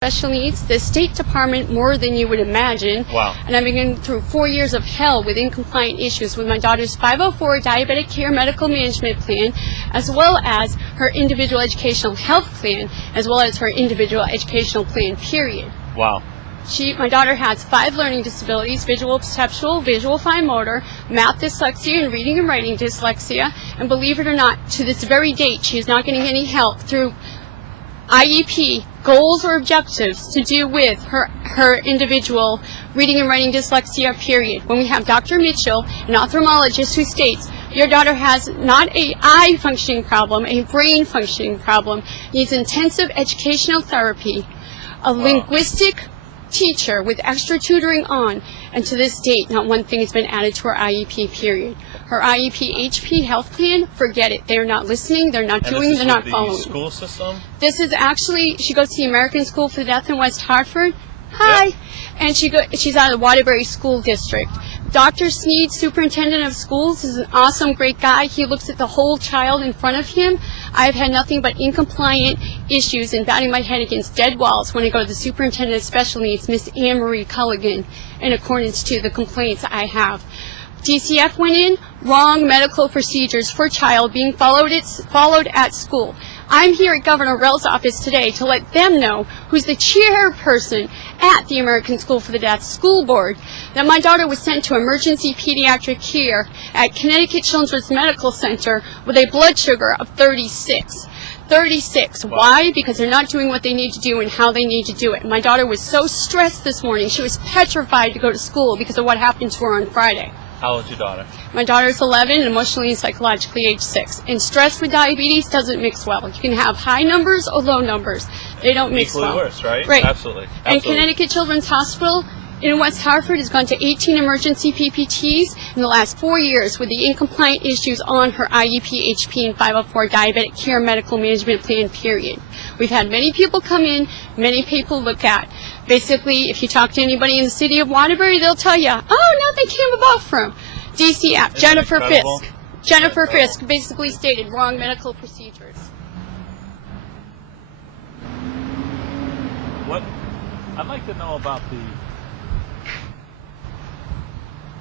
special needs, the State Department, more than you would imagine. Wow. And I've been through 4 years of hell with incompliant issues with my daughter's 504 diabetic care medical management plan, as well as her individual educational health plan, as well as her individual educational plan, period. Wow. My daughter has 5 learning disabilities: visual perceptual, visual fine motor, math dyslexia, and reading and writing dyslexia. And believe it or not, to this very date, she is not getting any help through IEP goals or objectives to do with her individual reading and writing dyslexia, period. When we have Dr. Mitchell, an ophthalmologist, who states your daughter has not an eye functioning problem, a brain functioning problem, needs intensive educational therapy, a linguistic teacher with extra tutoring on, and to this date, not one thing has been added to her IEP, period. Her IEP HP health plan, forget it. They're not listening, they're not doing, they're not following. The school system? This is actually, she goes to the American School for the Deaf in West Hartford. Hi. Yep. And she's out of the Waterbury School District. Dr. Sneed, superintendent of schools, is an awesome, great guy. He looks at the whole child in front of him. I've had nothing but incompliant issues and batting my head against dead walls when I go to the superintendent of special needs, Miss Anne-Marie Culligan, in accordance to the complaints I have. DCF went in, wrong medical procedures for child being followed at school. I'm here at Governor Rell's office today to let them know, who's the chairperson at the American School for the Deaf School Board, that my daughter was sent to emergency pediatric care at Connecticut Children's Medical Center with a blood sugar of 36. 36. Wow. Why? Because they're not doing what they need to do and how they need to do it. My daughter was so stressed this morning, she was petrified to go to school because of what happened to her on Friday. How old is your daughter? My daughter's 11 and emotionally and psychologically age 6. And stress with diabetes doesn't mix well. You can have high numbers or low numbers. They don't mix Equally well. worse, right? Right. Absolutely. And Connecticut Children's Hospital in West Hartford has gone to 18 emergency PPTs in the last 4 years with the incompliant issues on her IEP, HP, and 504 diabetic care medical management plan, period. We've had many people come in, many people look at. Basically, if you talk to anybody in the city of Waterbury, they'll tell you, oh, nothing came about from DCF. Jennifer Fisk. Jennifer Fisk basically stated wrong medical procedures. What I'd like to know about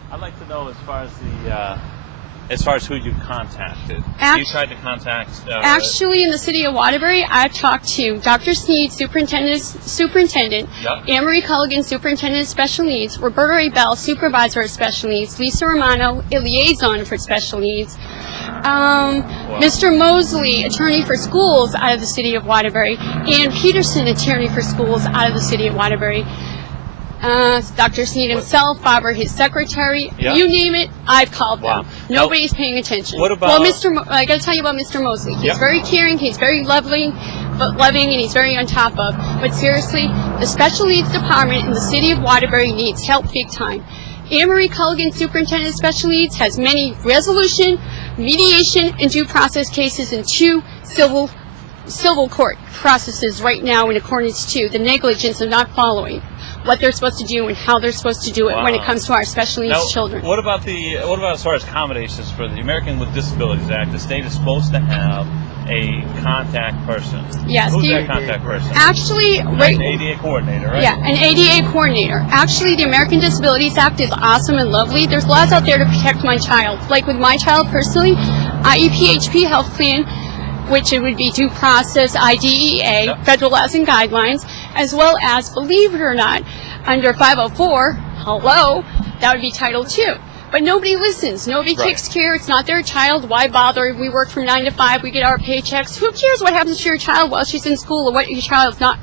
I'd like to know as far as who you contacted. You tried to contact. Actually, in the city of Waterbury, I've talked to Dr. Sneed, superintendent, Yep. Anne-Marie Culligan, superintendent of special needs, Roberta Ray Bell, supervisor of special needs, Lisa Romano, a liaison for special needs, Mr. Mosley, attorney for schools out of the city of Waterbury, Ann Peterson, attorney for schools out of the city of Waterbury. Dr. Sneed himself, Barbara, his secretary, you name it, I've called them. Nobody's paying attention. What about? Well, I got to tell you about Mr. Mosley. He's very caring, he's very loving, and he's very on top of. But seriously, the special needs department in the city of Waterbury needs help big time. Anne-Marie Culligan, superintendent of special needs, has many resolution, mediation, and due process cases in 2 civil court processes right now in accordance to the negligence of not following what they're supposed to do and how they're supposed to do it when it comes to our special needs children. What about as far as accommodations for the American with Disabilities Act? The state is supposed to have a contact person. Yes. Who's that contact person? Actually, an ADA coordinator, right? Yeah, an ADA coordinator. Actually, the American Disabilities Act is awesome and lovely. There's laws out there to protect my child. Like with my child personally, IEP HP health plan, which it would be due process, IDEA, federal laws and guidelines, as well as, believe it or not, under 504, that would be Title II. But nobody listens. Nobody takes care. It's not their child. Why bother? We work from 9 to 5. We get our paychecks. Who cares what happens to your child while she's in school or what your child's not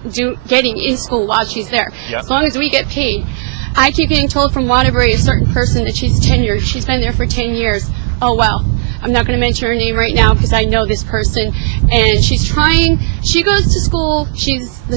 getting in school while she's there? As long as we get paid. I keep getting told from Waterbury, a certain person, that she's tenured. She's been there for 10 years. Oh, well. I'm not going to mention her name right now because I know this person, and she goes to school, she's the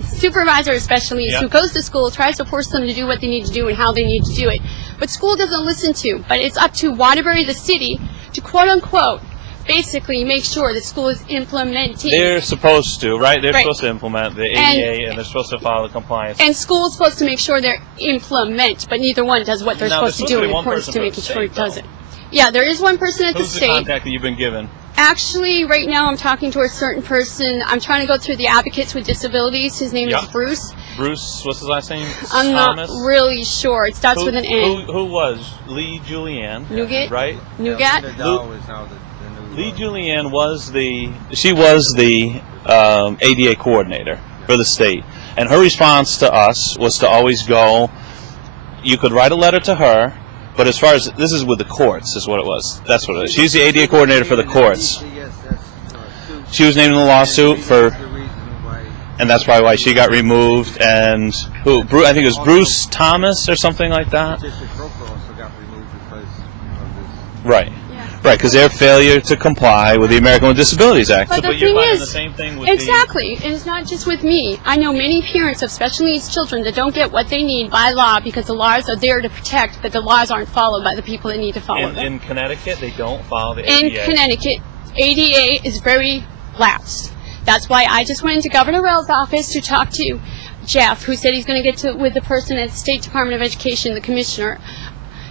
supervisor of special needs who goes to school, tries to force them to do what they need to do and how they need to do it. But school doesn't listen to, but it's up to Waterbury, the city, to quote unquote, basically make sure the school is implementing. They're supposed to, right? They're supposed to implement the ADA and they're supposed to follow the compliance. And school is supposed to make sure they implement, but neither one does what they're supposed to do in accordance to making sure it does it. Yeah, there is one person at the state. Who's the contact that you've been given? Actually, right now I'm talking to a certain person. I'm trying to go through the Advocates with Disabilities. His name is Bruce. Bruce, what's his last name? I'm Thomas? not really sure. It starts with an N. Who was Lee Julianne? Nougat? Right? Nougat? Lee Julianne was the ADA coordinator for the state. And her response to us was to always go, you could write a letter to her, but as far as, this is with the courts, is what it was. That's what it is. She's the ADA coordinator for the courts. She was named in the lawsuit for, and that's probably why she got removed. And who? I think it was Bruce Thomas or something like that. Right. Right, because their failure to comply with the American with Disabilities Act. But the you're thing finding is, the same thing with exactly, and it's not just with me. I know many parents of special needs children that don't get what they need by law because the laws are there to protect, but the laws aren't followed by the people that need to follow them. In Connecticut, they don't follow the ADA. In Connecticut, ADA is very lapsed. That's why I just went into Governor Rell's office to talk to Jeff, who said he's going to get with the person at the State Department of Education, the commissioner,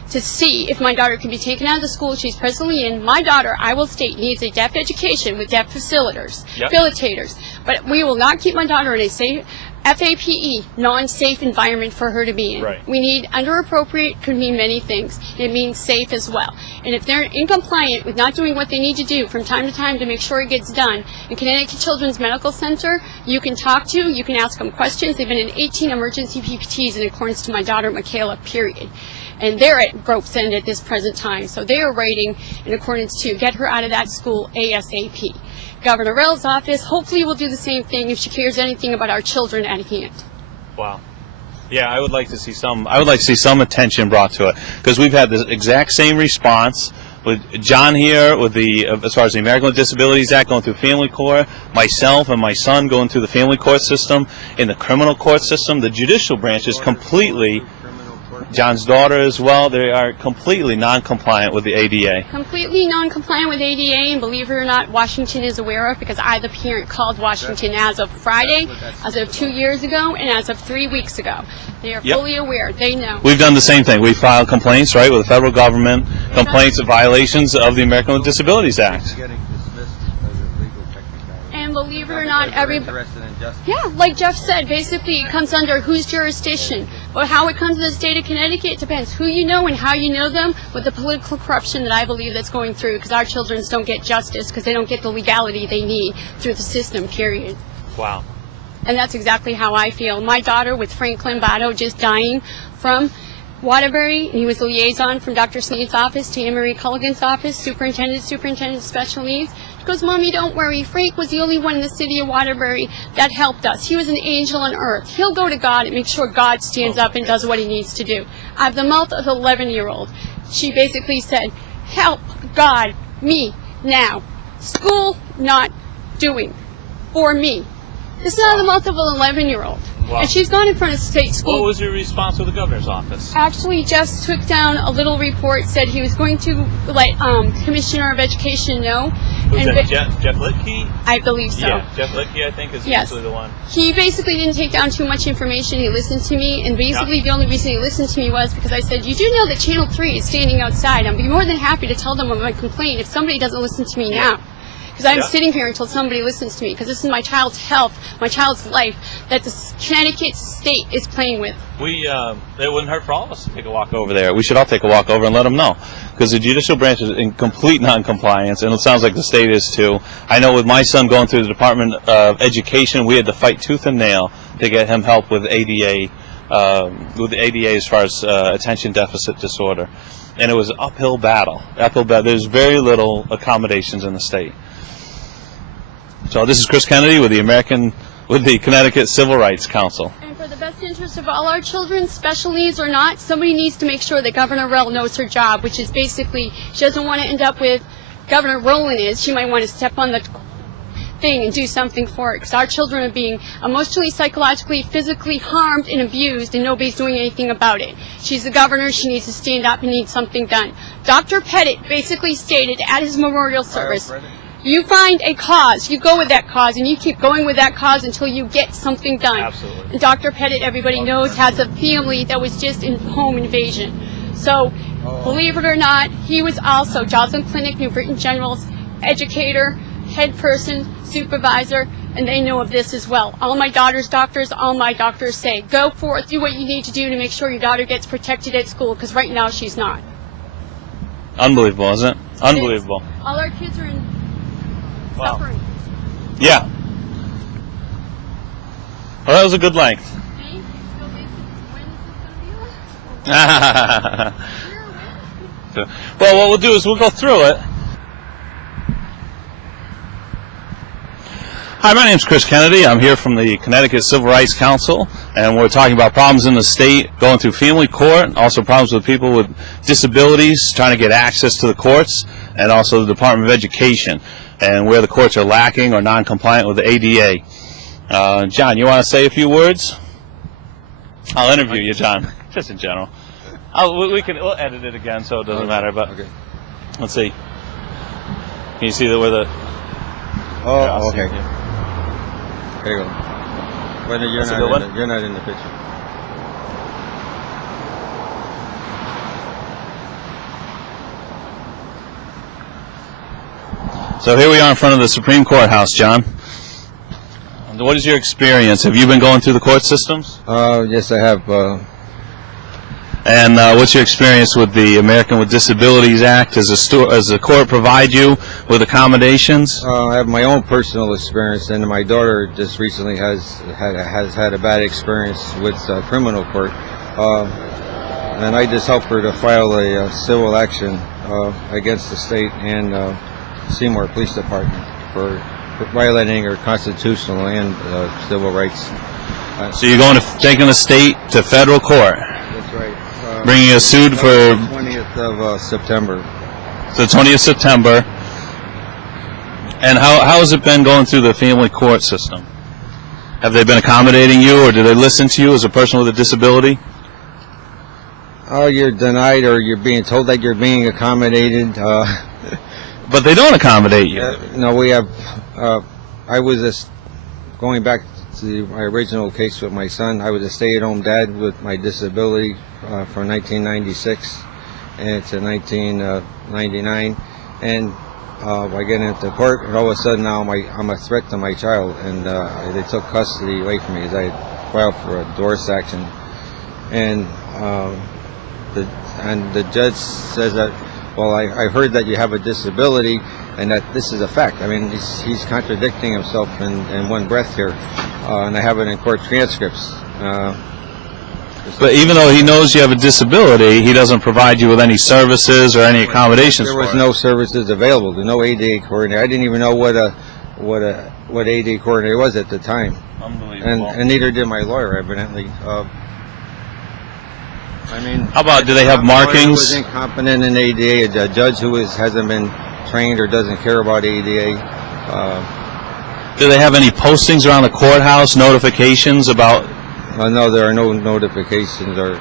to see if my daughter can be taken out of the school she's presently in. My daughter, I will state, needs a deaf education with deaf facilitators. But we will not keep my daughter in a safe, FAPE, non-safe environment for her to be in. Right. We need under appropriate could mean many things. It means safe as well. And if they're incompliant with not doing what they need to do from time to time to make sure it gets done, in Connecticut Children's Medical Center, you can talk to, you can ask them questions. They've been in 18 emergency PPTs in accordance to my daughter, Michaela, period. And they're at rope's end at this present time. So they are writing in accordance to get her out of that school ASAP. Governor Rell's office hopefully will do the same thing if she cares anything about our children at hand. Wow. Yeah, I would like to see some attention brought to it, because we've had the exact same response with John here with the as far as the American with Disabilities Act going through family court, myself and my son going through the family court system, in the criminal court system. The judicial branch is completely, John's daughter as well, they are completely non-compliant with the ADA. Completely non-compliant with ADA, and believe it or not, Washington is aware of, because I, the parent, called Washington as of Friday, as of 2 years ago, and as of 3 weeks ago. They are fully aware. They know. We've done the same thing. We filed complaints, right, with the federal government, complaints of violations of the American with Disabilities Act. And believe it or not, like Jeff said, basically it comes under whose jurisdiction. But how it comes to the state of Connecticut depends who you know and how you know them, with the political corruption that I believe that's going through, because our children don't get justice because they don't get the legality they need through the system, period. Wow. And that's exactly how I feel. My daughter, with Frank Limbato just dying from Waterbury, and he was a liaison from Dr. Sneed's office to Anne Marie Culligan's office, superintendent of special needs. She goes, Mommy, don't worry. Frank was the only one in the city of Waterbury that helped us. He was an angel on earth. He'll go to God and make sure God stands up and does what he needs to do. I have the mouth of an 11-year-old. She basically said, help God, me, now. School not doing for me. This is out of the mouth of an 11-year-old. Wow. And she's gone in front of state school. What was your response to the governor's office? Actually, Jeff took down a little report, said he was going to let Commissioner of Education know. Was that Jeff Litke? I believe so. Yeah, Jeff Litke, I think, is usually the one. He basically didn't take down too much information. He listened to me, and basically the only reason he listened to me was because I said, you do know that Channel 3 is standing outside. I'd be more than happy to tell them of my complaint if somebody doesn't listen to me now. Because I'm sitting here until somebody listens to me, because this is my child's health, my child's life, that the Connecticut state is playing with. It wouldn't hurt for all of us to take a walk over there. We should all take a walk over and let them know, because the judicial branch is in complete non-compliance, and it sounds like the state is too. I know with my son going through the Department of Education, we had to fight tooth and nail to get him help with ADA, as far as attention deficit disorder. And it was an uphill battle. There's very little accommodations in the state. So this is Chris Kennedy with the Connecticut Civil Rights Council. And for the best interest of all our children, special needs or not, somebody needs to make sure that Governor Rell knows her job, which is basically, she doesn't want to end up with Governor Rowland is. She might want to step on the thing and do something for it, because our children are being emotionally, psychologically, physically harmed and abused, and nobody's doing anything about it. She's the governor. She needs to stand up and need something done. Dr. Pettit basically stated at his memorial service, you find a cause, you go with that cause, and you keep going with that cause until you get something done. Absolutely. And Dr. Pettit, everybody knows, has a family that was just in home invasion. So, believe it or not, he was also Joslin Clinic, New Britain General's educator, head person, supervisor, and they know of this as well. All my daughter's doctors, all my doctors say, go forth, do what you need to do to make sure your daughter gets protected at school, because right now she's not. Unbelievable, isn't it? Unbelievable. All our kids are in suffering. Yeah. Well, that was a good length. See? So when is this going to be? Well, what we'll do is we'll go through it. Hi, my name's Chris Kennedy. I'm here from the Connecticut Civil Rights Council, and we're talking about problems in the state going through family court, also problems with people with disabilities trying to get access to the courts, and also the Department of Education, and where the courts are lacking or non-compliant with the ADA. John, you want to say a few words? I'll interview you, John, just in general. We'll edit it again, so it doesn't matter. But okay. Let's see. Can you see where the? Oh, okay. There you go. But you're not in the picture. So here we are in front of the Supreme Court House, John. What is your experience? Have you been going through the court systems? Yes, I have. And what's your experience with the American with Disabilities Act? Does the court provide you with accommodations? I have my own personal experience, and my daughter just recently has had a bad experience with criminal court, and I just helped her to file a civil action against the state and Seymour Police Department for violating her constitutional and civil rights. So you're taking the state to federal court? That's right. Bringing a suit for 20th of September. So 20th September. And how has it been going through the family court system? Have they been accommodating you, or do they listen to you as a person with a disability? Oh, you're denied, or you're being told that you're being accommodated. But they don't accommodate you. No, we have. I was just going back to my original case with my son. I was a stay-at-home dad with my disability from 1996 and to 1999, and I get into court, and all of a sudden now I'm a threat to my child, and they took custody away from me as I filed for a divorce action, and the judge says that, well, I heard that you have a disability and that this is a fact. I mean, he's contradicting himself in one breath here, and I have it in court transcripts. But even though he knows you have a disability, he doesn't provide you with any services or any accommodations. There was no services available. There's no ADA coordinator. I didn't even know what ADA coordinator was at the time. Unbelievable. And neither did my lawyer, evidently. I mean, how about, do they have markings? Who was incompetent in ADA, a judge who hasn't been trained or doesn't care about ADA. Do they have any postings around the courthouse, notifications about? No, there are no notifications or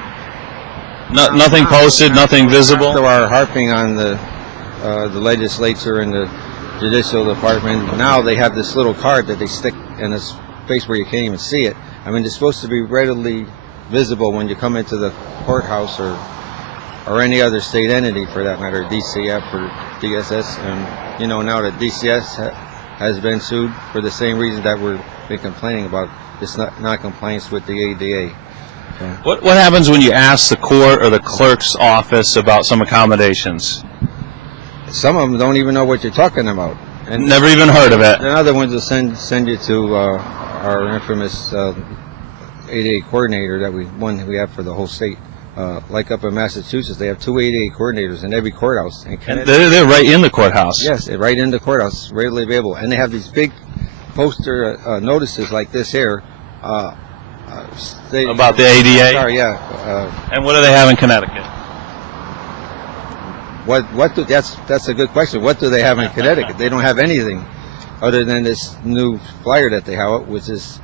nothing posted, nothing visible. They are harping on the legislature and the judicial department. Now they have this little card that they stick in a space where you can't even see it. I mean, it's supposed to be readily visible when you come into the courthouse or any other state entity for that matter, DCF or DSS. And you know, now that DCS has been sued for the same reason that we've been complaining about, it's not compliance with the ADA. So. What happens when you ask the court or the clerk's office about some accommodations? Some of them don't even know what you're talking about. And never even heard of it. The other ones will send you to our infamous ADA coordinator that we have for the whole state. Like up in Massachusetts, they have 2 ADA coordinators in every courthouse. And they're right in the courthouse. Yes, they're right in the courthouse, readily available. And they have these big poster notices like this here. About the ADA? Sorry, yeah. And what do they have in Connecticut? That's a good question. What do they have in Connecticut? They don't have anything other than this new flyer that they have, which is...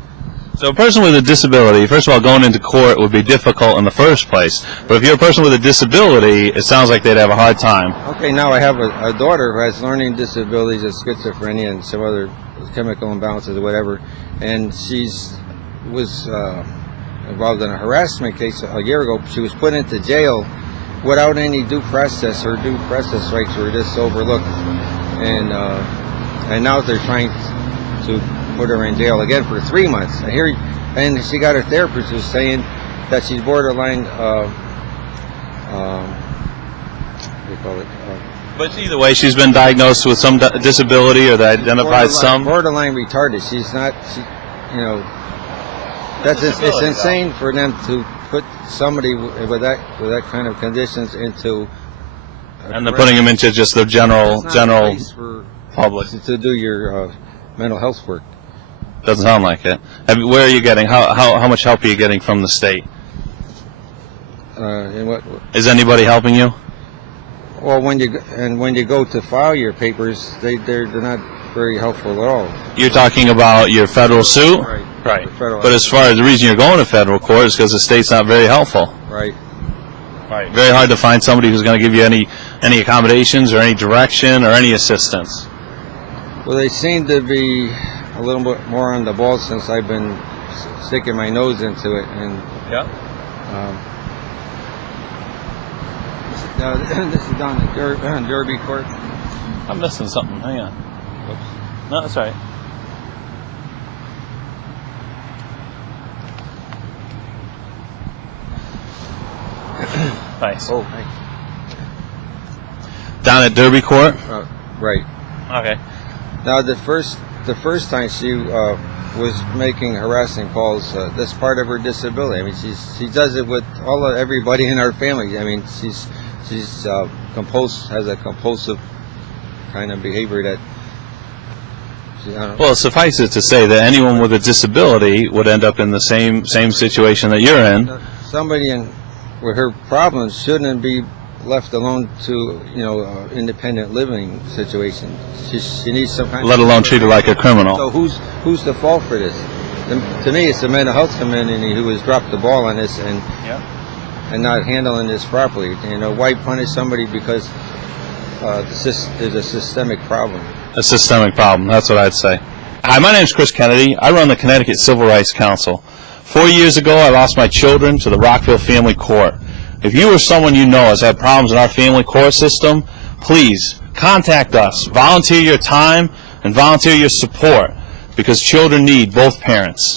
So a person with a disability, first of all, going into court would be difficult in the first place. But if you're a person with a disability, it sounds like they'd have a hard time. Okay, now I have a daughter who has learning disabilities of schizophrenia and some other chemical imbalances or whatever, and was involved in a harassment case a year ago. She was put into jail without any due process. Her due process rights were just overlooked. and now they're trying to put her in jail again for 3 months. I hear, and she got her therapist who's saying that she's borderline. What do you call it? But either way, she's been diagnosed with some disability, or they identified some. Borderline retarded. She's not. You know, it's insane for them to put somebody with that kind of conditions into. And they're putting them into just the general public to do your mental health work. Doesn't sound like it. Where are you getting? How much help are you getting from the state? In what? Is anybody helping you? Well, when you go to file your papers, they're not very helpful at all. You're talking about your federal suit, right? But as far as the reason you're going to federal court is because the state's not very helpful. Right. Very hard to find somebody who's going to give you any accommodations or any direction or any assistance. Well, they seem to be a little bit more on the ball since I've been sticking my nose into it, and yeah. This is down at Derby Court. I'm missing something. Hang on. Oops. No, that's all right. Nice. Oh, thanks. Down at Derby Court? Right. Okay. Now, the first time she was making harassing calls, that's part of her disability. I mean, she does it with everybody in our family. I mean, she's has a compulsive kind of behavior that. Well, suffice it to say that anyone with a disability would end up in the same situation that you're in. Somebody with her problems shouldn't be left alone to independent living situation. She needs some kind. Let alone treated like a criminal. So who's the fault for this? To me, it's the mental health community who has dropped the ball on this and not handling this properly. Why punish somebody because there's a systemic problem? A systemic problem, that's what I'd say. Hi, my name is Chris Kennedy. I run the Connecticut Civil Rights Council. 4 years ago, I lost my children to the Rockville Family Court. If you or someone you know has had problems in our family court system, please contact us. Volunteer your time and volunteer your support, because children need both parents.